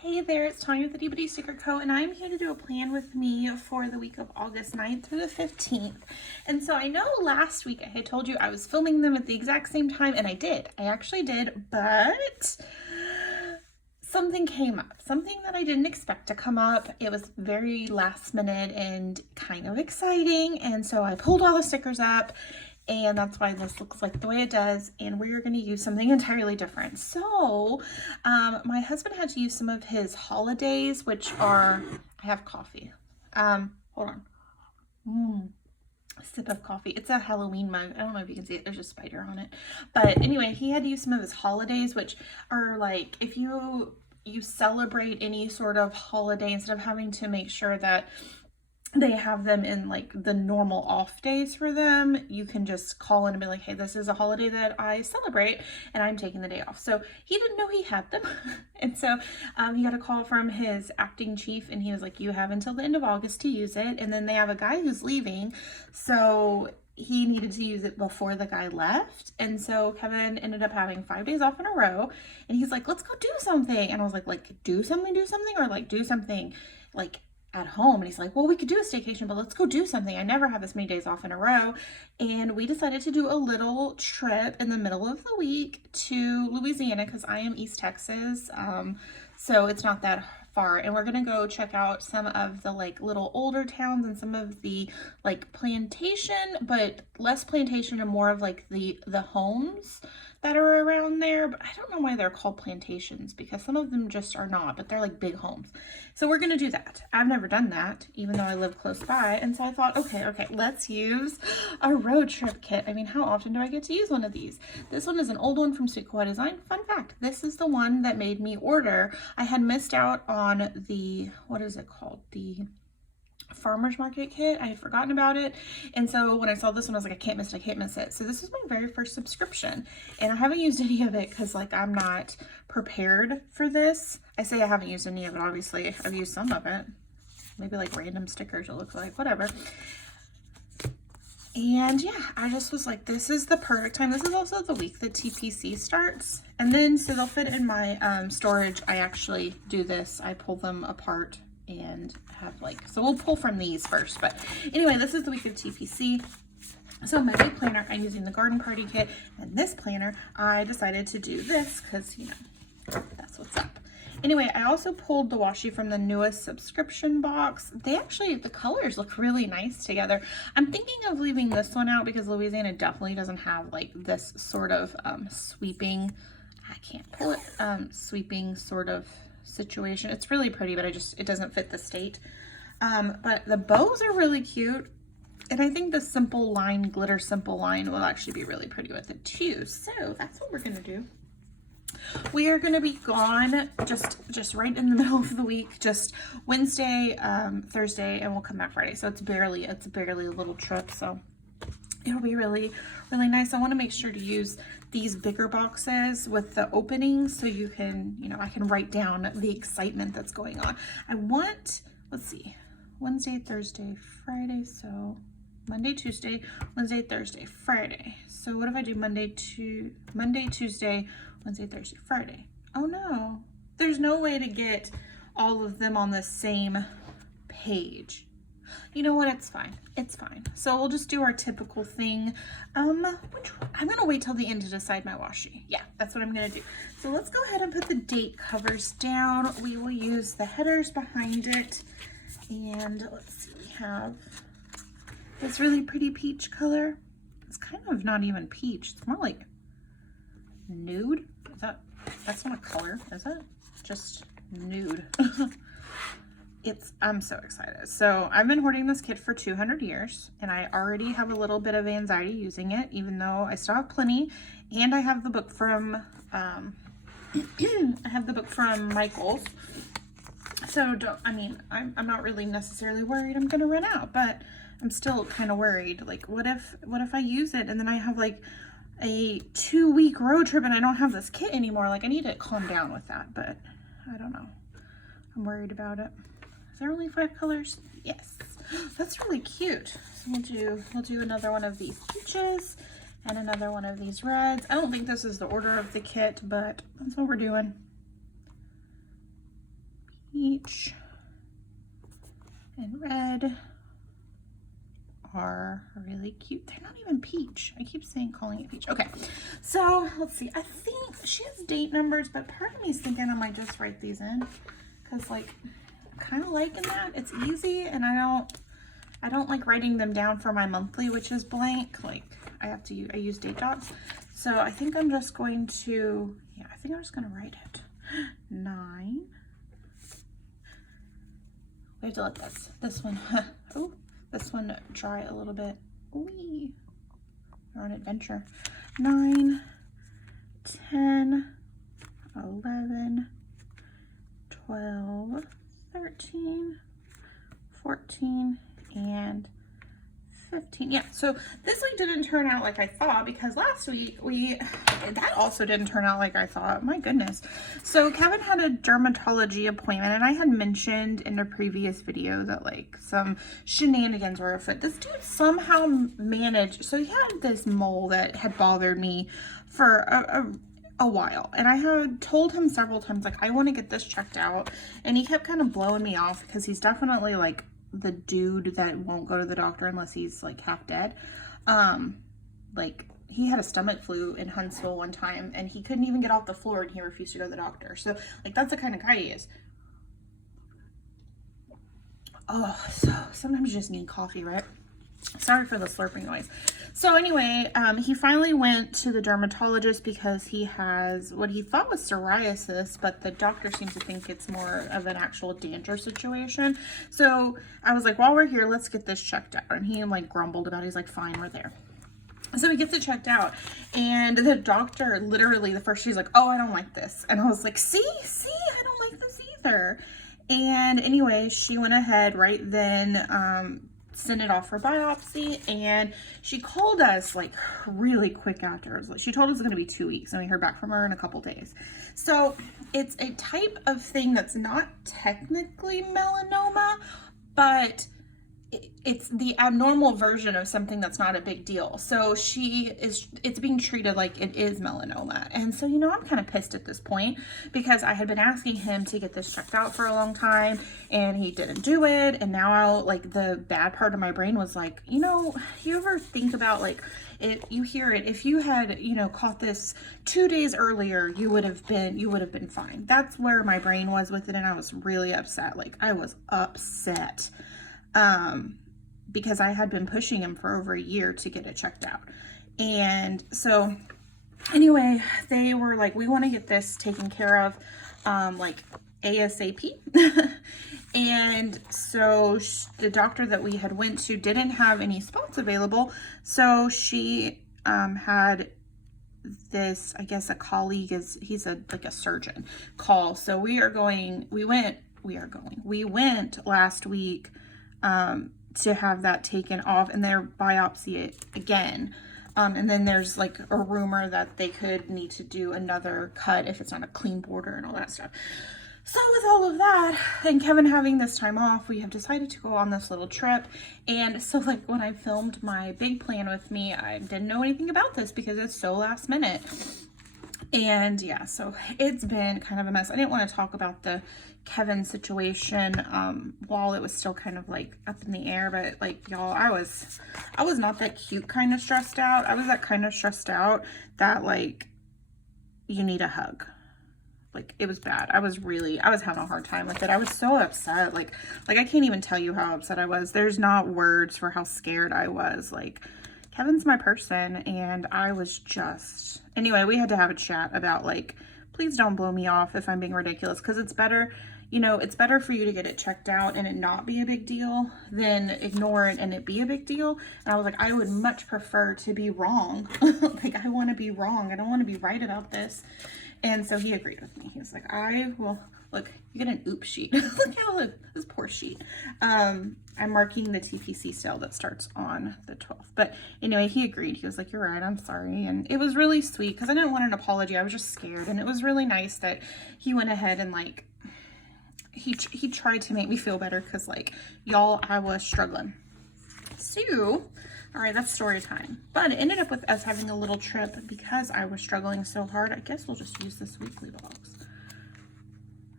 Hey there, it's Tanya with the DBD Secret Co. and I'm here to do a plan with me for the week of August 9th through the 15th. And so I know last week I had told you I was filming them at the exact same time, and I did. I actually did, but something came up. Something that I didn't expect to come up. It was very last minute and kind of exciting, and so I pulled all the stickers up. And that's why this looks like the way it does, and we're going to use something entirely different. So my husband had to use some of his holidays, which are, I have coffee. Hold on. A sip of coffee. It's a Halloween mug. I don't know if you can see it. There's a spider on it. But anyway, he had to use some of his holidays, which are like, if you celebrate any sort of holiday, instead of having to make sure that they have them in like the normal off days for them, you can just call in and be like, hey, this is a holiday that I celebrate and I'm taking the day off. So he didn't know he had them. And so he got a call from his acting chief, and he was like, you have until the end of August to use it. And then they have a guy who's leaving, so he needed to use it before the guy left. And so Kevin ended up having 5 days off in a row, and he's like, let's go do something. And I was like do something, or like do something like at home. And he's like, well, we could do a staycation, but let's go do something. I never have this many days off in a row. And we decided to do a little trip in the middle of the week to Louisiana, because I am East Texas, so it's not that far. And we're gonna go check out some of the like little older towns and some of the like plantation, but less plantation and more of like the homes that are around there. But I don't know why they're called plantations, because some of them just are not, but they're like big homes. So we're gonna do that. I've never done that, even though I live close by. And so I thought, okay, let's use a road trip kit. I mean, how often do I get to use one of these? This one is an old one from Sweet Kawaii Design. Fun fact, this is the one that made me order. I had missed out on the, what is it called? The farmer's market kit. I had forgotten about it, and so when I saw this one, I was like, I can't miss it. So this is my very first subscription, and I haven't used any of it because like I'm not prepared for this. I say I haven't used any of it, obviously I've used some of it, maybe like random stickers, it looks like, whatever. And yeah, I just was like, this is the perfect time. This is also the week that TPC starts, and then so they'll fit in my storage. I actually do this, I pull them apart and have like, so we'll pull from these first. But anyway, this is the week of TPC. So my big planner, I'm using the garden party kit, and this planner, I decided to do this because, you know, that's what's up. Anyway, I also pulled the washi from the newest subscription box. They actually, the colors look really nice together. I'm thinking of leaving this one out because Louisiana definitely doesn't have like this sort of sweeping, I can't pull it, sweeping sort of situation. It's really pretty, but it doesn't fit the state. But the bows are really cute, and I think the simple line, glitter simple line, will actually be really pretty with it too. So that's what we're gonna do. We are gonna be gone just right in the middle of the week, just Wednesday, Thursday, and we'll come back Friday. So it's barely a little trip, so it'll be really nice. I want to make sure to use these bigger boxes with the openings so you can, you know, I can write down the excitement that's going on. I want, let's see, Wednesday, Thursday, Friday, so Monday, Tuesday, Wednesday, Thursday, Friday. So what if I do Monday, Tuesday, Wednesday, Thursday, Friday? Oh no, there's no way to get all of them on the same page. You know what, it's fine. So we'll just do our typical thing. Which I'm gonna wait till the end to decide my washi. Yeah, that's what I'm gonna do. So let's go ahead and put the date covers down. We will use the headers behind it. And let's see, we have this really pretty peach color. It's kind of not even peach, it's more like nude. That's not a color, is it? Just nude. I'm so excited. So I've been hoarding this kit for 200 years, and I already have a little bit of anxiety using it, even though I still have plenty. And I have the book from I have the book from Michael's. So I'm not really necessarily worried I'm gonna run out, but I'm still kind of worried. Like, what if I use it and then I have like a 2-week road trip and I don't have this kit anymore? Like, I need to calm down with that, but I don't know. I'm worried about it. Is there only 5 colors? Yes. That's really cute. So we'll do another one of these peaches and another one of these reds. I don't think this is the order of the kit, but that's what we're doing. peach and red are really cute. They're not even peach. I keep calling it peach. Okay, so let's see. I think she has date numbers, but part of me is thinking I might just write these in because like I'm kind of liking that. It's easy, and I don't like writing them down for my monthly, which is blank. Like I use date dots. So I think I'm just going to, I think I'm just going to write it. 9. We have to let this one, oh, this one dry a little bit. Wee. We're on adventure. 9, 10, 11, 12, 13, 14, and 15. Yeah, so this week didn't turn out like I thought because last week that also didn't turn out like I thought. My goodness. So Kevin had a dermatology appointment, and I had mentioned in a previous video that like some shenanigans were afoot. This dude somehow managed, so he had this mole that had bothered me for a while, and I had told him several times like I want to get this checked out, and he kept kind of blowing me off because he's definitely like the dude that won't go to the doctor unless he's like half dead. Like he had a stomach flu in Huntsville one time and he couldn't even get off the floor and he refused to go to the doctor. So like that's the kind of guy he is. Oh, so sometimes you just need coffee, right? Sorry for the slurping noise. So anyway, he finally went to the dermatologist because he has what he thought was psoriasis, but the doctor seems to think it's more of an actual danger situation. So I was like, while we're here, let's get this checked out. And he like grumbled about it. He's like, fine, we're there. So he gets it checked out, and the doctor literally the first, she's like, oh, I don't like this. And I was like, see, I don't like this either. And anyway, she went ahead right then, sent it off for biopsy, and she called us like really quick afterwards. She told us it's going to be 2 weeks, and we heard back from her in a couple days. So it's a type of thing that's not technically melanoma, but it's the abnormal version of something that's not a big deal. So it's being treated like it is melanoma. And so, I'm kind of pissed at this point because I had been asking him to get this checked out for a long time and he didn't do it. And now like the bad part of my brain was like, you ever think about like, if you hear it, if you had, caught this 2 days earlier, you would have been fine. That's where my brain was with it. And I was really upset. Like I was upset. Because I had been pushing him for over a year to get it checked out. And so anyway, they were like, we want to get this taken care of, like ASAP. And so the doctor that we had went to didn't have any spots available. So she, had this, I guess a colleague he's like a surgeon call. So we went last week, to have that taken off and they're biopsy it again. And then there's like a rumor that they could need to do another cut if it's not a clean border and all that stuff. So with all of that and Kevin having this time off, we have decided to go on this little trip. And so like when I filmed my big plan with me, I didn't know anything about this because it's so last minute. And yeah, so it's been kind of a mess. I didn't want to talk about the Kevin situation while it was still kind of like up in the air, but like y'all, I was not that cute kind of stressed out. I was that kind of stressed out that like you need a hug. Like it was bad. I was having a hard time with it. I was so upset. Like I can't even tell you how upset I was. There's not words for how scared I was. Like Kevin's my person, and I was just, anyway, we had to have a chat about like, please don't blow me off if I'm being ridiculous, because it's better, it's better for you to get it checked out and it not be a big deal than ignore it and it be a big deal. And I was like, I would much prefer to be wrong. Like I want to be wrong. I don't want to be right about this. And so he agreed with me. He was like, I will, look, you get an oops sheet. Look how this poor sheet. I'm marking the TPC sale that starts on the 12th. But anyway, he agreed. He was like, you're right, I'm sorry. And it was really sweet because I didn't want an apology. I was just scared. And it was really nice that he went ahead and like, he tried to make me feel better because like, y'all, I was struggling. So, all right, that's story time. But it ended up with us having a little trip because I was struggling so hard. I guess we'll just use this weekly box.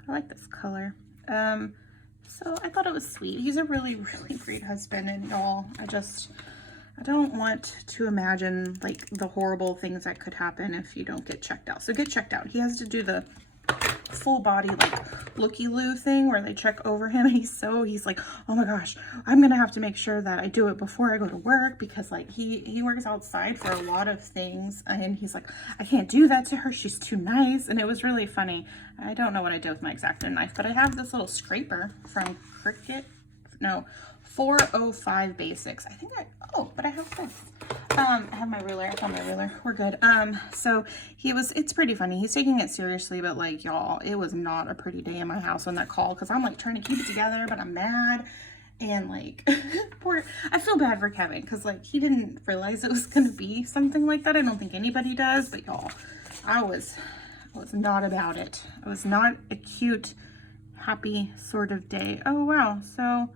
I like this color. So I thought it was sweet. He's a really, really great husband, and y'all, I don't want to imagine like the horrible things that could happen if you don't get checked out. So get checked out. He has to do the full body like looky-loo thing where they check over him, and he's like, oh my gosh, I'm gonna have to make sure that I do it before I go to work, because like he works outside for a lot of things, and he's like, I can't do that to her, she's too nice. And it was really funny. I don't know what I did with my X-Acto knife, but I have this little scraper from no 405 Basics. I think but I have this. I have my ruler. I found my ruler. We're good. So it's pretty funny. He's taking it seriously, but like, y'all, it was not a pretty day in my house on that call, because I'm like trying to keep it together, but I'm mad. And like, I feel bad for Kevin, because like he didn't realize it was gonna be something like that. I don't think anybody does, but y'all, I was not about it. It was not a cute, happy sort of day. Oh wow, so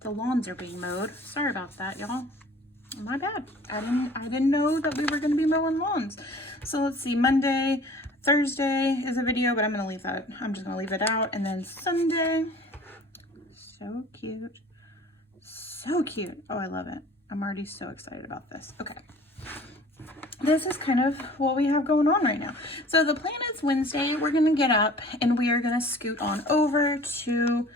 the lawns are being mowed. Sorry about that, y'all. My bad. I didn't know that we were going to be mowing lawns. So let's see. Monday, Thursday is a video, but I'm going to leave that. I'm just going to leave it out. And then Sunday. So cute. So cute. Oh, I love it. I'm already so excited about this. Okay. This is kind of what we have going on right now. So the plan is Wednesday, we're going to get up and we are going to scoot on over to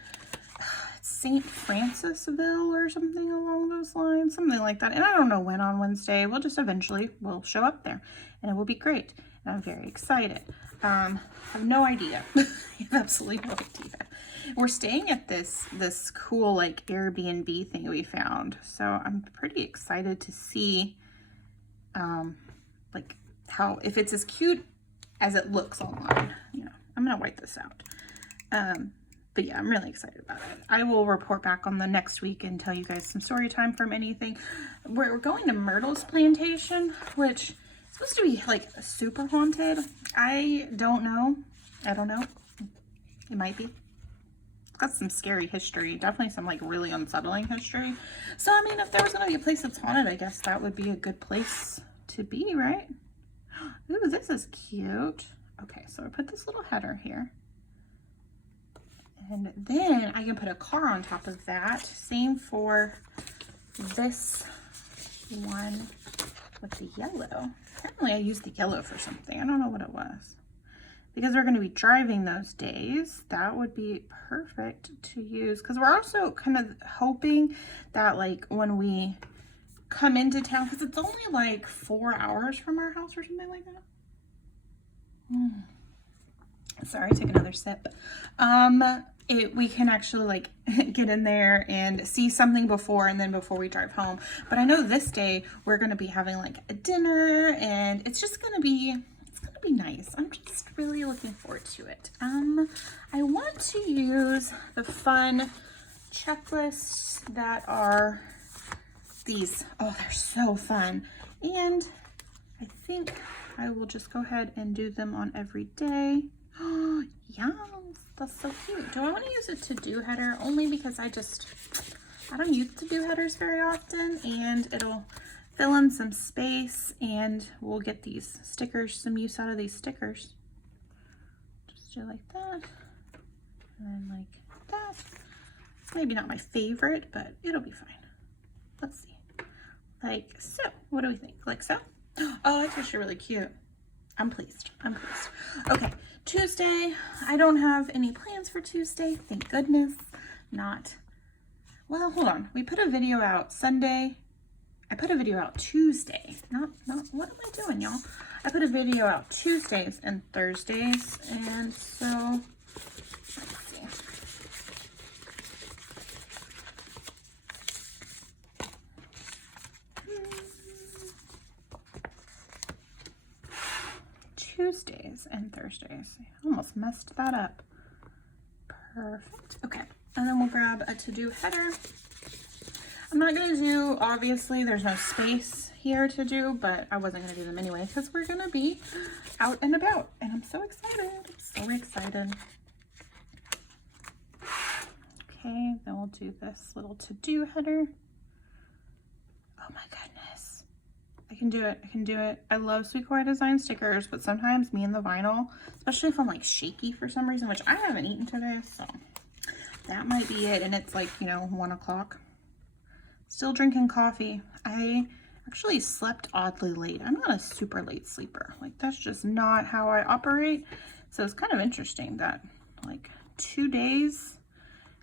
St. Francisville or something along those lines, something like that. And I don't know when on Wednesday. We'll show up there, and it will be great. And I'm very excited. I have no idea. I have absolutely no idea. We're staying at this cool like Airbnb thing we found, so I'm pretty excited to see like if it's as cute as it looks online. You know, I'm gonna wipe this out. But yeah, I'm really excited about it. I will report back on the next week and tell you guys some story time from anything. We're going to Myrtle's plantation, which is supposed to be like super haunted. I don't know. It might be. It's got some scary history. Definitely some like really unsettling history. So, I mean, if there was going to be a place that's haunted, I guess that would be a good place to be, right? Ooh, this is cute. Okay, so I put this little header here. And then I can put a car on top of that. Same for this one with the yellow. Apparently I used the yellow for something. I don't know what it was. Because we're going to be driving those days, that would be perfect to use. Because we're also kind of hoping that like when we come into town, because it's only like 4 hours from our house or something like that. Sorry, take another sip. We can actually like get in there and see something before we drive home. But I know this day we're gonna be having like a dinner, and it's gonna be nice. I'm just really looking forward to it. I want to use the fun checklists that are these. Oh, they're so fun. And I think I will just go ahead and do them on every day. Oh, yes, that's so cute. Do I want to use a to-do header? Only because I don't use to-do headers very often, and it'll fill in some space, and we'll get these stickers, some use out of these stickers. Just do like that, and then like that. Maybe not my favorite, but it'll be fine. Let's see. Like so. What do we think? Like so? Oh, that's actually really cute. I'm pleased. Okay, Tuesday. I don't have any plans for Tuesday. Thank goodness. Well, hold on. We put a video out Sunday. I put a video out Tuesday. Not, what am I doing, y'all? I put a video out Tuesdays and Thursdays. And so, let's see. Tuesdays and Thursdays. I almost messed that up. Perfect. Okay. And then we'll grab a to-do header. I'm not going to do, obviously, there's no space here to do, but I wasn't going to do them anyway because we're going to be out and about. And I'm so excited. I'm so excited. Okay. Then we'll do this little to-do header. Oh my goodness. I can do it. I can do it. I love Sweet Kawaii Design stickers, but sometimes me and the vinyl, especially if I'm like shaky for some reason, which I haven't eaten today, so that might be it. And it's like, you know, 1 o'clock. Still drinking coffee. I actually slept oddly late. I'm not a super late sleeper. Like, that's just not how I operate. So it's kind of interesting that like 2 days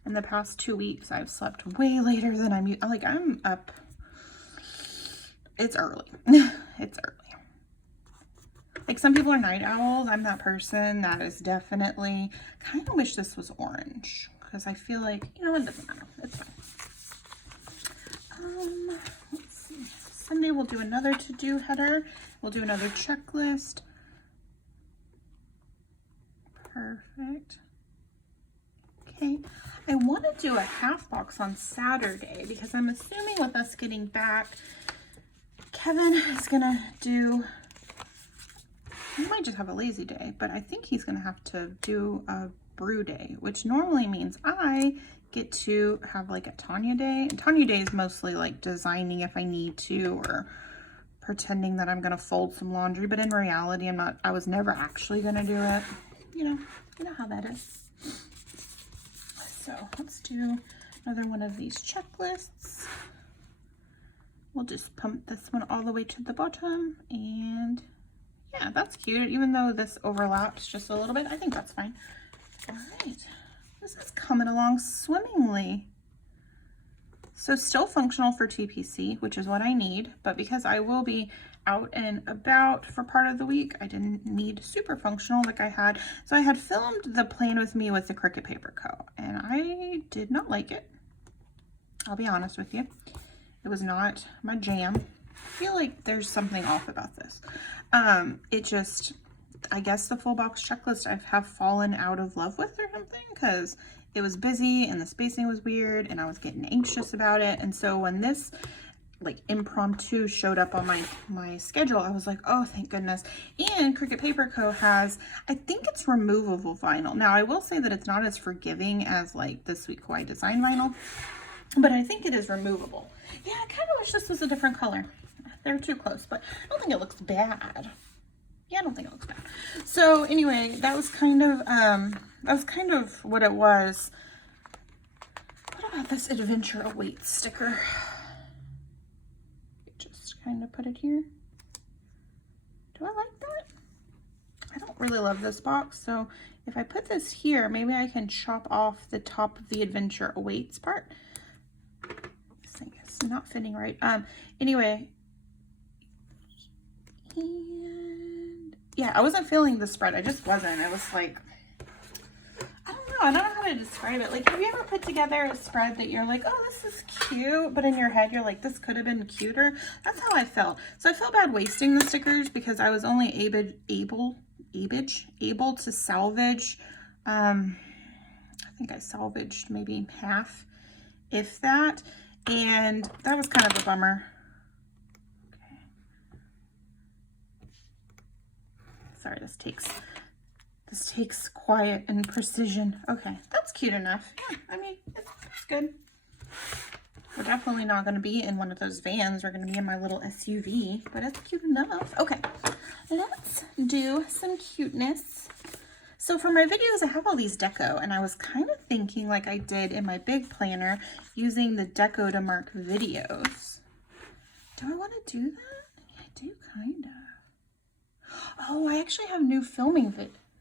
in the past 2 weeks, I've slept way later than I'm up. It's early. It's early. Like, some people are night owls. I'm that person. That is definitely, kind of wish this was orange because I feel like, you know, it doesn't matter. It's fine. Let's see. Sunday we'll do another to-do header. We'll do another checklist. Perfect. Okay. I want to do a half box on Saturday because I'm assuming with us getting back, Kevin is gonna do, he might just have a lazy day, but I think he's gonna have to do a brew day, which normally means I get to have like a Tanya day. And Tanya day is mostly like designing if I need to, or pretending that I'm gonna fold some laundry, but in reality I was never actually gonna do it. You know how that is. So let's do another one of these checklists. We'll just pump this one all the way to the bottom, and yeah, that's cute. Even though this overlaps just a little bit, I think that's fine. All right, this is coming along swimmingly. So still functional for TPC, which is what I need, but because I will be out and about for part of the week, I didn't need super functional like I had. So I had filmed the plan with me with the Cricut Paper Co. and I did not like it. I'll be honest with you. It was not my jam. I feel like there's something off about this. It just, I guess the full box checklist I have fallen out of love with or something, because it was busy and the spacing was weird and I was getting anxious about it. And so when this like impromptu showed up on my schedule, I was like, oh, thank goodness. And Cricut Paper Co. has, I think it's removable vinyl. Now I will say that it's not as forgiving as like the Sweet Kawaii Design vinyl, but I think it is removable. Yeah, I kind of wish this was a different color. They're too close, but I don't think it looks bad. Yeah, I don't think it looks bad. So anyway, that was kind of what it was. What about this Adventure Awaits sticker? Just kind of put it here. Do I like that? I don't really love this box, so if I put this here, maybe I can chop off the top of the Adventure Awaits part. This thing is not fitting right. Anyway, and yeah, I wasn't feeling the spread. I just wasn't. I was like, I don't know how to describe it. Like, have you ever put together a spread that you're like, oh, this is cute, but in your head you're like, this could have been cuter? That's how I felt. So I felt bad wasting the stickers because I was only able to salvage, I think I salvaged maybe half, if that, and that was kind of a bummer. Okay. Sorry, this takes quiet and precision. Okay, that's cute enough. Yeah, I mean, it's good. We're definitely not going to be in one of those vans. We're going to be in my little SUV, but it's cute enough. Okay, let's do some cuteness. So for my videos, I have all these deco, and I was kind of thinking like I did in my big planner, using the deco to mark videos. Do I want to do that? I do, kind of. Oh, I actually have new filming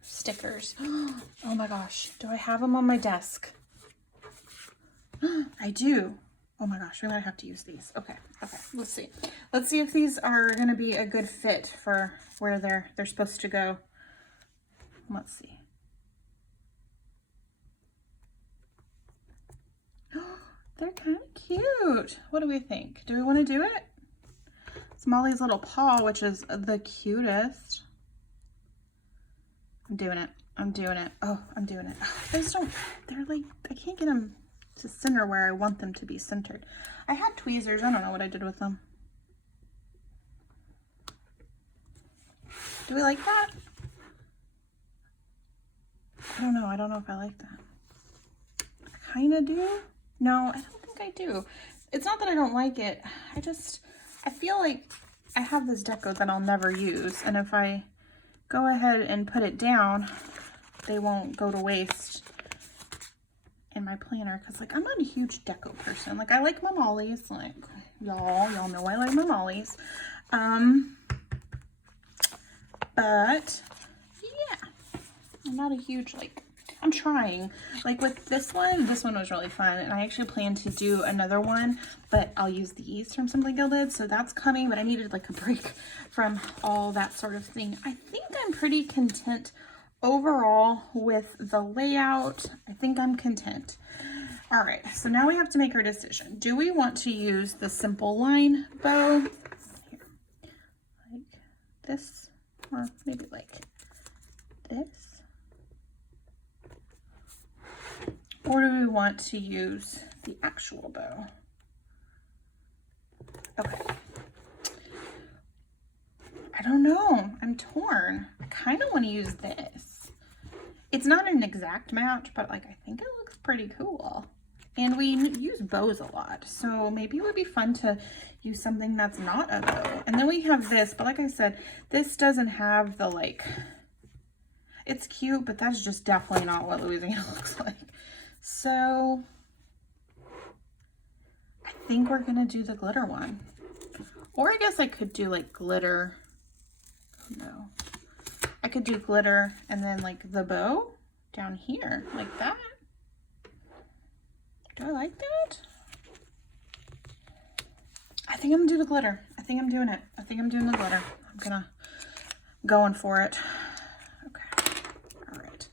stickers. Oh my gosh, do I have them on my desk? I do. Oh my gosh, we might have to use these. Okay, let's see. Let's see if these are going to be a good fit for where they're supposed to go. Let's see. They're kind of cute. What do we think? Do we want to do it? It's Molly's little paw, which is the cutest. I'm doing it. I'm doing it. Oh, I'm doing it. They're like, I can't get them to center where I want them to be centered. I had tweezers. I don't know what I did with them. Do we like that? I don't know. I don't know if I like that. I kind of do. No, I don't think I do. It's not that I don't like it. I feel like I have this deco that I'll never use, and if I go ahead and put it down, they won't go to waste in my planner, because like I'm not a huge deco person. Like I like my mollies, like y'all know I like my mollies. But yeah, I'm not a huge, like, I'm trying. Like with this one was really fun, and I actually plan to do another one, but I'll use these from Simply Gilded, so that's coming. But I needed like a break from all that sort of thing. I think I'm pretty content overall with the layout. I think I'm content. All right, so now we have to make our decision. Do we want to use the simple line bow here, like this, or maybe like this? Or do we want to use the actual bow? Okay. I don't know. I'm torn. I kind of want to use this. It's not an exact match, but like I think it looks pretty cool. And we use bows a lot, so maybe it would be fun to use something that's not a bow. And then we have this, but like I said, this doesn't have the like, it's cute, but that's just definitely not what Louisiana looks like. So I think we're gonna do the glitter one. Or I guess I could do like glitter. No, I could do glitter and then like the bow down here like that. Do I like that? I think I'm gonna do the glitter. I think I'm doing it. I think I'm doing the glitter. Going for it. Okay, all right,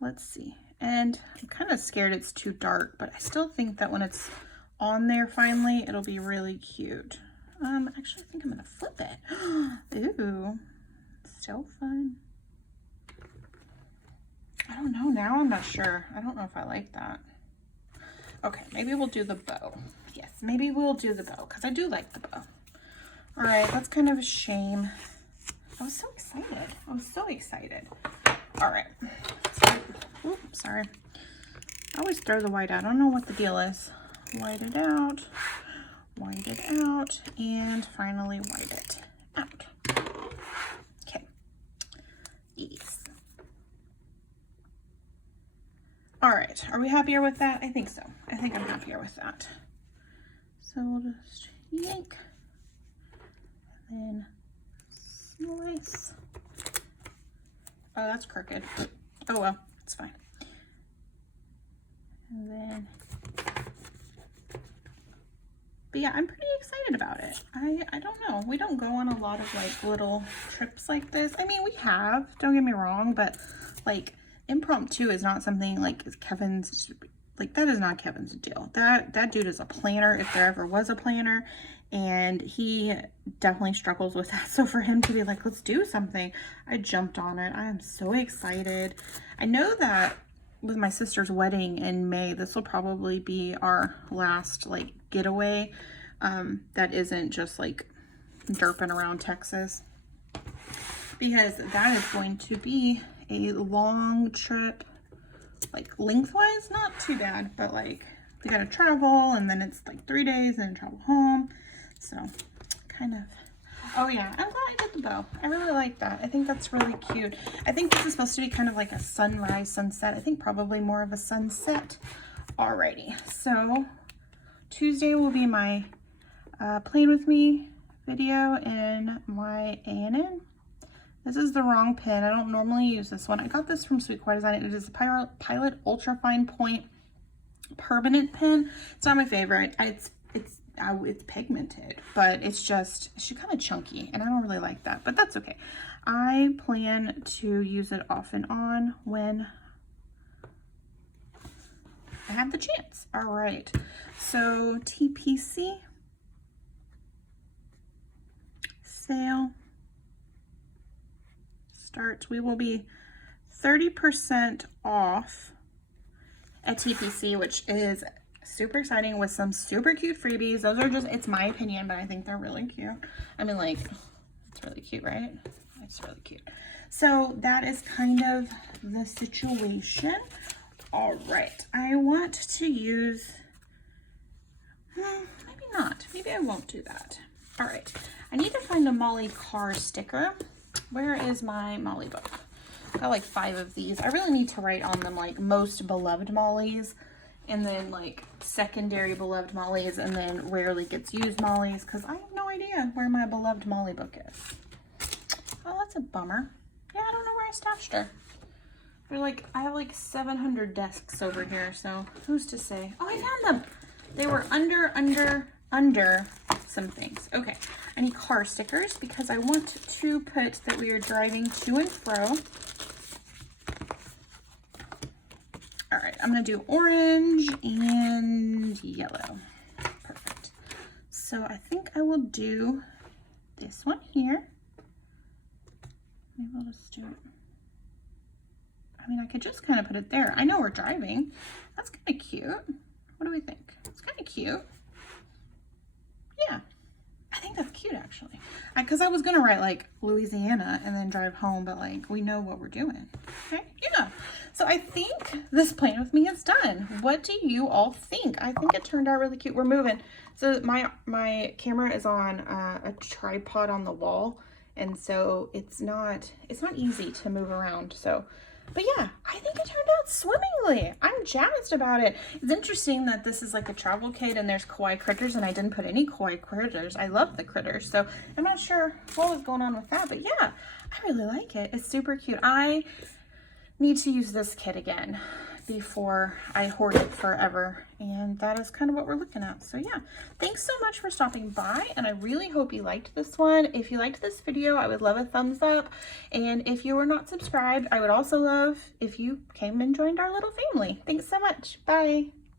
let's see. And I'm kind of scared it's too dark, but I still think that when it's on there finally, it'll be really cute. Actually, I think I'm gonna flip it. Ooh, so fun. I don't know now, I'm not sure. I don't know if I like that. Okay, maybe we'll do the bow. Yes, maybe we'll do the bow, because I do like the bow. All right, that's kind of a shame. I was so excited. I was so excited. All right. Oops, sorry. I always throw the white out. I don't know what the deal is. White it out, and finally white it out. Okay. These. All right, are we happier with that? I think so. I think I'm happier with that. So we'll just yank, and then slice. Oh, that's crooked. Oh well, it's fine. And then, but yeah, I'm pretty excited about it. I don't know. We don't go on a lot of like little trips like this. I mean, we have, don't get me wrong, but like impromptu is not something like Kevin's, like that is not Kevin's deal. That dude is a planner if there ever was a planner, and he definitely struggles with that. So for him to be like, let's do something, I jumped on it. I am so excited. I know that with my sister's wedding in May, this will probably be our last like getaway that isn't just like derping around Texas, because that is going to be a long trip, like lengthwise not too bad, but like we gotta travel, and then it's like 3 days and travel home, so kind of. Oh yeah, I'm glad I did the bow. I really like that. I think that's really cute. I think this is supposed to be kind of like a sunrise, sunset. I think probably more of a sunset. Alrighty, so Tuesday will be my Plan With Me video in my A&N. This is the wrong pen. I don't normally use this one. I got this from Sweet Kawaii Design. It is a Pilot Ultra Fine Point permanent pen. It's not my favorite. It's pigmented, but it's kind of chunky, and I don't really like that, but that's okay. I plan to use it off and on when I have the chance. All right, so TPC sale starts. We will be 30% off at TPC, which is super exciting, with some super cute freebies. Those are just, it's my opinion, but I think they're really cute. I mean, like, it's really cute, right? It's really cute. So that is kind of the situation. All right, I want to use, maybe not. Maybe I won't do that. All right, I need to find a Molly car sticker. Where is my Molly book? I've got like 5 of these. I really need to write on them like most beloved Mollys, and then like secondary beloved Mollys, and then rarely gets used Mollys, because I have no idea where my beloved Molly book is. Oh, that's a bummer. Yeah, I don't know where I stashed her. They're like, I have like 700 desks over here, so who's to say? Oh, I found them. They were under some things. Okay, I need car stickers because I want to put that we are driving to and fro. All right, I'm gonna do orange and yellow. Perfect. So I think I will do this one here. Maybe I'll just do it. I mean, I could just kind of put it there. I know we're driving. That's kind of cute. What do we think? It's kind of cute. Yeah, I think that's cute actually. Because I was gonna write like Louisiana and then drive home, but like we know what we're doing. Okay, yeah. So I think this plan with me is done. What do you all think? I think it turned out really cute. We're moving. So my camera is on a tripod on the wall, and so it's not easy to move around. So. But yeah, I think it turned out swimmingly. I'm jazzed about it. It's interesting that this is like a travel kit and there's kawaii critters, and I didn't put any kawaii critters. I love the critters, so I'm not sure what was going on with that. But yeah, I really like it. It's super cute. I need to use this kit again before I hoard it forever, and that is kind of what we're looking at. So yeah, thanks so much for stopping by, and I really hope you liked this one. If you liked this video, I would love a thumbs up, and if you are not subscribed, I would also love if you came and joined our little family. Thanks so much. Bye.